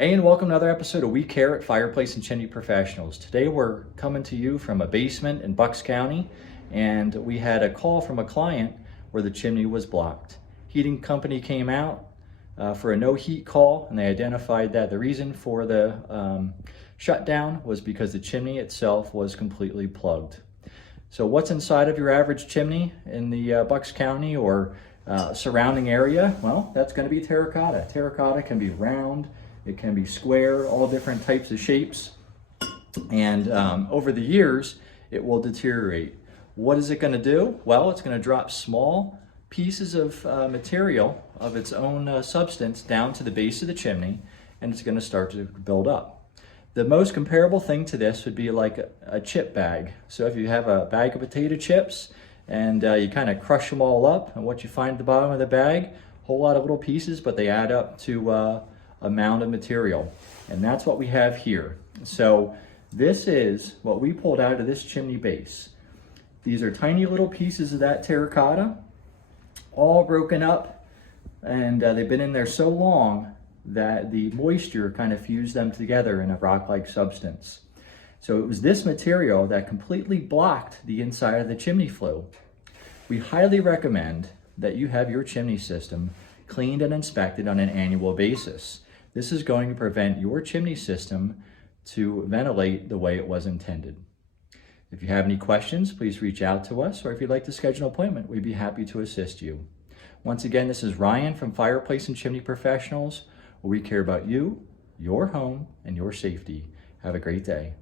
Hey, and welcome to another episode of We Care at Fireplace and Chimney Professionals. Today we're coming to you from a basement in Bucks County, and we had a call from a client where the chimney was blocked. Heating company came out for a no heat call, and they identified that the reason for the shutdown was because the chimney itself was completely plugged. So what's inside of your average chimney in the Bucks County or surrounding area? Well, that's going to be terracotta. Terracotta can be round, it can be square, all different types of shapes. And over the years, it will deteriorate. What is it going to do? Well, it's going to drop small pieces of material of its own substance down to the base of the chimney, and it's going to start to build up. The most comparable thing to this would be like a chip bag. So if you have a bag of potato chips and you kind of crush them all up, and what you find at the bottom of the bag, a whole lot of little pieces, but they add up to a mound of material. And that's what we have here. So this is what we pulled out of this chimney base. These are tiny little pieces of that terracotta, all broken up, and they've been in there so long that the moisture kind of fused them together in a rock-like substance. So it was this material that completely blocked the inside of the chimney flue. We highly recommend that you have your chimney system cleaned and inspected on an annual basis. This is going to prevent your chimney system to ventilate the way it was intended. If you have any questions, please reach out to us, or if you'd like to schedule an appointment, we'd be happy to assist you. Once again, this is Ryan from Fireplace and Chimney Professionals, where we care about you, your home, and your safety. Have a great day.